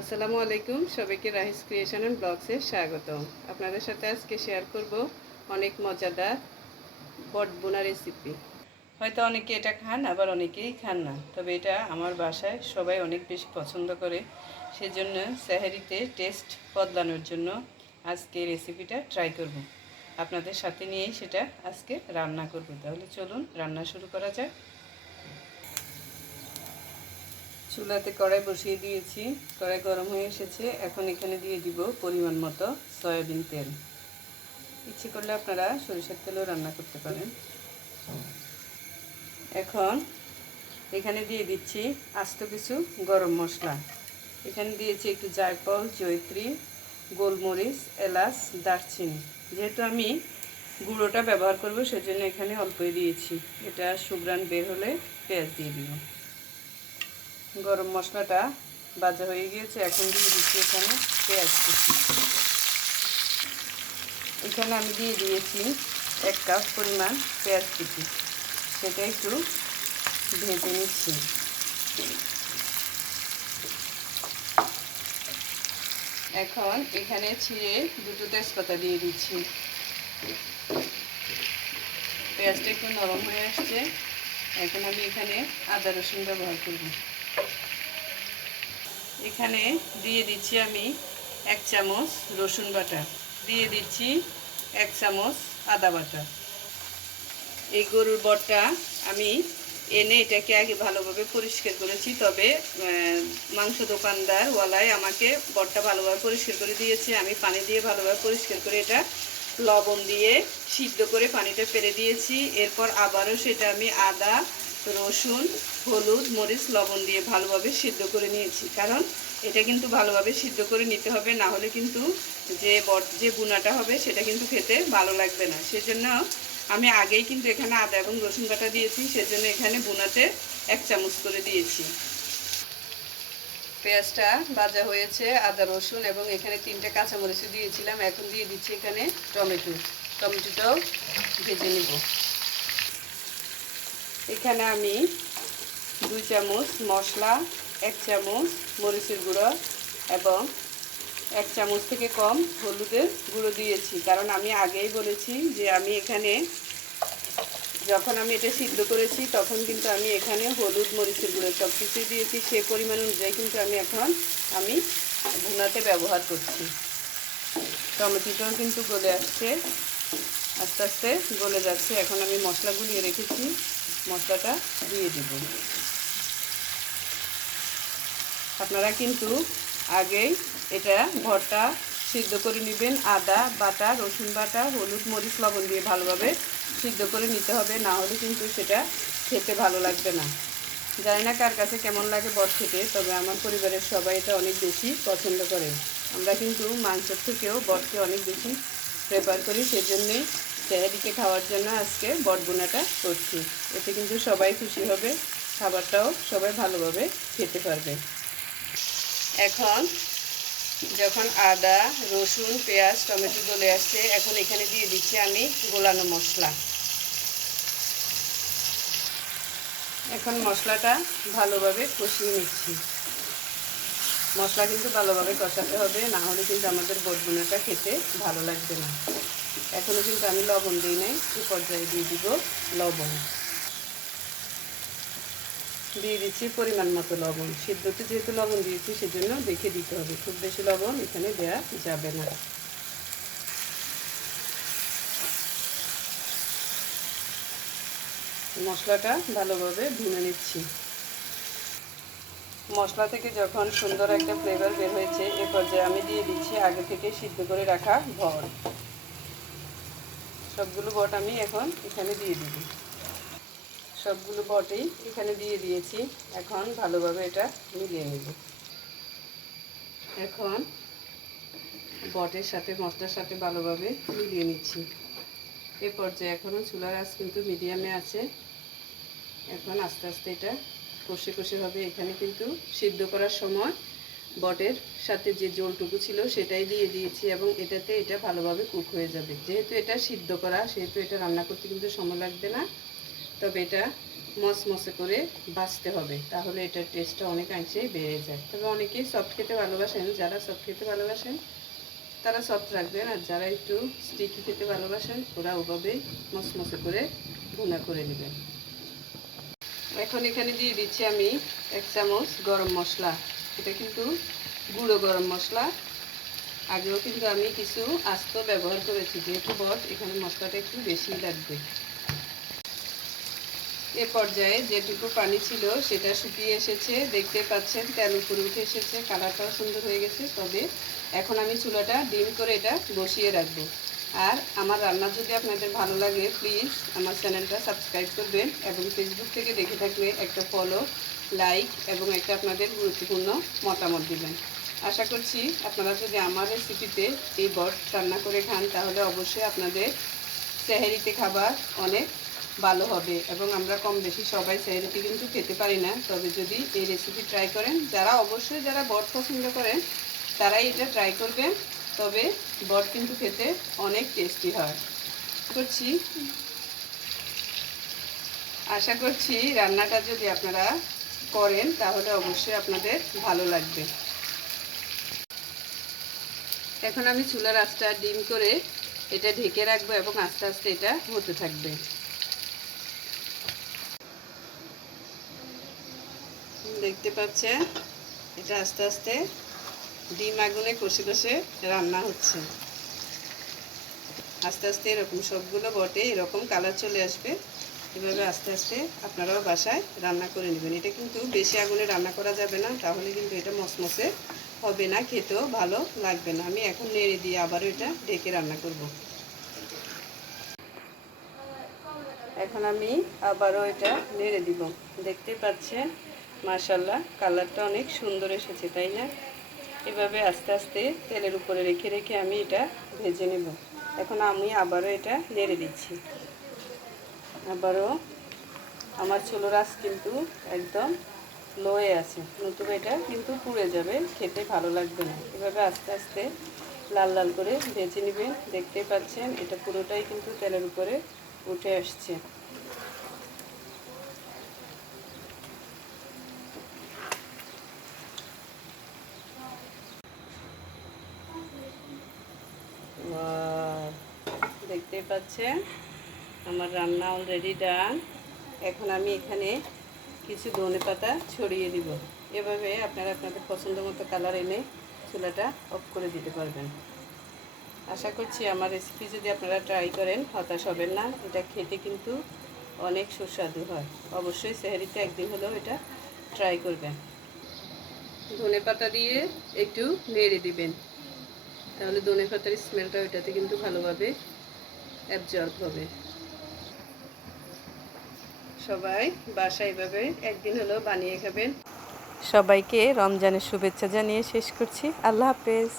আসসালামু আলাইকুম, সবাইকে রাহিস ক্রিয়েশন অ্যান্ড ব্লগসে স্বাগত আপনাদের সাথে আজকে শেয়ার করব অনেক মজাদার বট বোনা রেসিপি। হয়তো অনেকে এটা খান, আবার অনেকেই খান না, তবে এটা আমার বাসায় সবাই অনেক বেশি পছন্দ করে। সেজন্য স্যাহারিতে টেস্ট বদলানোর জন্য আজকে রেসিপিটা ট্রাই করব। আপনাদের সাথে নিয়েই সেটা আজকে রান্না করব। তাহলে চলুন, রান্না শুরু করা যাক। চুলাতে কড়াই বসিয়ে দিয়েছি। কড়াই গরম হয়ে এসেছে। এখন এখানে দিয়ে দিব পরিমাণ মতো সয়াবিন তেল। ইচ্ছে করলে আপনারা সরিষার তেলও রান্না করতে পারেন। এখন এখানে দিয়ে দিচ্ছি আস্ত কিছু গরম মশলা। এখানে দিয়েছি একটু জায়ফল, জয়ত্রী, গোলমরিচ, এলাচ, দারচিনি। যেহেতু আমি গুঁড়োটা ব্যবহার করব, সেজন্য এখানে অল্পই দিয়েছি। এটা সুগ্রান বের হলে পেঁয়াজ দিয়ে দিব। গরম মশলাটা ভাজা হয়ে গিয়েছে, এখন দিয়ে দিচ্ছি এখানে পেঁয়াজ কুচি। এখানে আমি দিয়ে দিয়েছি এক কাপ পরিমাণ পেঁয়াজ কুচি। সেটা একটু ভেজে নিচ্ছি। এখন এখানে ছিঁড়ে দুটো তেজপাতা দিয়ে দিচ্ছি। পেঁয়াজটা একটু নরম হয়ে আসছে। এখন আমি এখানে আদা রসুন ব্যবহার করব। এখানে দিয়ে দিচ্ছি আমি এক চামচ রসুন বাটা। দিয়ে দিচ্ছি এক চামচ আদা বাটা। এই গরুর বটটা আমি এনে এটাকে আগে ভালোভাবে পরিষ্কার করেছি, তবে মাংস দোকানদার ওয়ালায় আমাকে বটটা ভালোভাবে পরিষ্কার করে দিয়েছে। আমি পানি দিয়ে ভালোভাবে পরিষ্কার করে এটা লবণ দিয়ে সিদ্ধ করে পানিটা ফেলে দিয়েছি। এরপর আবারও সেটা আমি আদা রসুন, হলুদ, মরিচ, লবণ দিয়ে ভালোভাবে সিদ্ধ করে নিয়েছি। কারণ এটা কিন্তু ভালোভাবে সিদ্ধ করে নিতে হবে, না হলে কিন্তু যে বট যে বুনাটা হবে সেটা কিন্তু খেতে ভালো লাগবে না। সেজন্য আমি আগেই কিন্তু এখানে আদা এবং রসুন বাটা দিয়েছি, সেজন্য এখানে বুনাতে এক চামচ করে দিয়েছি। পেঁয়াজটা ভাজা হয়েছে, আদা, রসুন এবং এখানে তিনটে কাঁচামরিচ দিয়েছিলাম। এখন দিয়ে দিচ্ছি এখানে টমেটো। টমেটোটাও ভেজে নিব। এখানে আমি দুই চামচ মশলা, এক চামচ মরিচের গুঁড়ো এবং এক চামচ থেকে কম হলুদের গুঁড়ো দিয়েছি। কারণ আমি আগেই বলেছি যে আমি এখানে যখন আমি এটা সিদ্ধ করেছি তখন কিন্তু আমি এখানে হলুদ, মরিচের গুঁড়ো সব কিছুই দিয়েছি। সে পরিমাণ অনুযায়ী কিন্তু আমি এখন আমি ভুনাতে ব্যবহার করছি। টমেটোটাও কিন্তু গলে আসছে, আস্তে আস্তে গলে যাচ্ছে। এখন আমি মশলা গুলিয়ে রেখেছি। মশলাটা দিয়ে দিব। আপনারা কিন্তু আগেই এটা ভরটা সিদ্ধ করে নেবেন। আদা, বাটা, রসুন বাটা, হলুদ, মরিচ, লবণ দিয়ে ভালোভাবে সিদ্ধ করে নিতে হবে। না হলে কিন্তু সেটা খেতে ভালো লাগবে না। জানি না কার কাছে কেমন লাগে বট খেতে, তবে আমার পরিবারের সবাই এটা অনেক বেশি পছন্দ করে। আমরা কিন্তু মাংসের থেকেও বটকে অনেক বেশি প্রেফার করি, সেজন্যই চেহারিকে খাওয়ার জন্য আজকে বট বোনাটা করছি। এতে কিন্তু সবাই খুশি হবে, খাবারটাও সবাই ভালোভাবে খেতে পারবে। এখন যখন আদা, রসুন, পেঁয়াজ, টমেটো গলে আসছে, এখন এখানে দিয়ে দিচ্ছি আমি গোলানো মশলা। এখন মশলাটা ভালোভাবে কষিয়ে নিচ্ছি। মশলা কিন্তু ভালোভাবে কষাতে হবে, না হলে কিন্তু আমাদের বটগুনাটা খেতে ভালো লাগবে না। এখনও কিন্তু আমি লবণ দিই নাই, এই পর্যায়ে দিয়ে দিব লবণ। দিয়ে দিচ্ছি পরিমাণ মতো লবণ। সিদ্ধতে যেহেতু লবণ দিয়েছি, সেজন্য দেখে দিতে হবে, খুব বেশি লবণ এখানে দেওয়া যাবে না। মশলাটা ভালোভাবে ভুনে নিচ্ছি। মশলা থেকে যখন সুন্দর একটা ফ্লেভার বের হয়েছে, এ পর্যায়ে আমি দিয়ে দিচ্ছি আগে থেকে সিদ্ধ করে রাখা ভর। সবগুলো বট আমি এখন এখানে দিয়ে দিব। সবগুলো বটেই এখানে দিয়ে দিয়েছি। এখন ভালোভাবে এটা মিলিয়ে নেব। এখন বটের সাথে, মশলার সাথে ভালোভাবে মিলিয়ে নিচ্ছি। এ পর্যায়ে এখনও চুলার আঁচ কিন্তু মিডিয়ামে আছে। এখন আস্তে আস্তে এটা কষে কষে হবে। এখানে কিন্তু সিদ্ধ করার সময় বটের সাথে যে জলটুকু ছিল সেটাই দিয়ে দিয়েছি এবং এটাতে এটা ভালোভাবে কুক হয়ে যাবে। যেহেতু এটা সিদ্ধ করা, সেহেতু এটা রান্না করতে কিন্তু সময় লাগবে না, তবে এটা মসমসে করে বাছতে হবে, তাহলে এটার টেস্টটা অনেকাংশেই বেড়ে যায়। তবে অনেকেই সফট খেতে ভালোবাসেন, যারা সফট খেতে ভালোবাসেন, তারা সফট রাখবেন, আর যারা একটু স্টিকি খেতে ভালোবাসেন, ওরা ওভাবেই মসমসে করে ভুনা করে নেবেন। এখন এখানে দিয়ে দিচ্ছি আমি এক চামচ গরম মশলা। এটা কিন্তু গুঁড়ো গরম মশলা। আগেও কিন্তু আমি কিছু আস্ত ব্যবহার করেছি, যেহেতু বট, এখানে মশলাটা একটু বেশি লাগবে। এ পর্যায়ে যেটুকু পানি ছিল সেটা শুকিয়ে এসেছে। দেখতে পাচ্ছেন তেল উপরে উঠে এসেছে, কালারটাও সুন্দর হয়ে গেছে। তবে এখন আমি চুলাটা ডিম করে এটা বসিয়ে রাখব। আর আমার রান্না যদি আপনাদের ভালো লাগে, প্লিজ আমার চ্যানেলটা সাবস্ক্রাইব করবেন এবং ফেসবুক থেকে দেখে থাকলে একটা ফলো লাইক এবং একটা আপনাদের গুরুত্বপূর্ণ মতামত দিবেন। আশা করছি আপনারা যদি আমার রেসিপিতে এই বট রান্না করে খান, তাহলে অবশ্যই আপনাদের সেহেরিতে খাবার অনেক ভালো হবে এবং আমরা কম বেশি সবাই সেহেরিতে কিন্তু খেতে পারি না। তবে যদি এই রেসিপি ট্রাই করেন, যারা অবশ্যই যারা বট পছন্দ করেন, তারাই এটা ট্রাই করবেন। তবে বট কিন্তু খেতে অনেক টেস্টি হয়। করছি, আশা করছি রান্নাটা যদি আপনারা করেন, তাহলে অবশ্যই আপনাদের ভালো লাগবে। এখন আমি চুলার আঁচটা ডিম করে এটা ঢেকে রাখব এবং আস্তে আস্তে এটা হতে থাকবে। দেখতে পাচ্ছেন, এটা আস্তে আস্তে ডিম আগুনে কষে কষে রান্না হচ্ছে। আস্তে আস্তে এরকম সবগুলো বটে, এরকম কালার চলে আসবে। এভাবে আস্তে আস্তে আপনারাও বাসায় রান্না করে নেবেন। এটা কিন্তু বেশি আগুনে রান্না করা যাবে না, তাহলে কিন্তু এটা মসমসে হবে না, খেতেও ভালো লাগবে না। আমি এখন নেড়ে দিয়ে আবারও এটা ঢেকে রান্না করব। এখন আমি আবারও এটা নেড়ে দিব। দেখতে পাচ্ছেন মাশাল্লাহ কালারটা অনেক সুন্দর এসেছে, তাই না? এভাবে আস্তে আস্তে তেলের উপরে রেখে রেখে আমি এটা ভেজে নেব। এখন আমি আবারও এটা নেড়ে দিচ্ছি। আবারও আমার ছোলো রাস কিন্তু একদম লোয়ে আছে। নতুবা এটা কিন্তু পুড়ে যাবে, খেতে ভালো লাগবে না। এভাবে আস্তে আস্তে লাল লাল করে ভেজে নেবেন। দেখতে পাচ্ছেন, এটা পুরোটাই কিন্তু তেলের উপরে উঠে আসছে! দেখতে পাচ্ছেন আমার রান্না অলরেডি ডান এখন আমি এখানে কিছু ধনে পাতা ছড়িয়ে দিব। এভাবে আপনারা আপনাদের পছন্দ মতো কালার এনে চুলাটা অফ করে দিতে পারবেন। আশা করছি আমার রেসিপি যদি আপনারা ট্রাই করেন, হতাশ হবেন না। এটা খেতে কিন্তু অনেক সুস্বাদু হয়। অবশ্যই সেহারিতে একদিন হলেও এটা ট্রাই করবেন। ধনে পাতা দিয়ে একটু নেড়ে দিবেন। তাহলে ধনে পাতার স্মেলটা ওইটাতে কিন্তু ভালোভাবে অ্যাবজর্ব হবে। সবাই বাসা এভাবে একদিন হলো বানিয়ে খাবেন। সবাইকে রমজানের শুভেচ্ছা জানিয়ে শেষ করছি। আল্লাহ হাফেজ।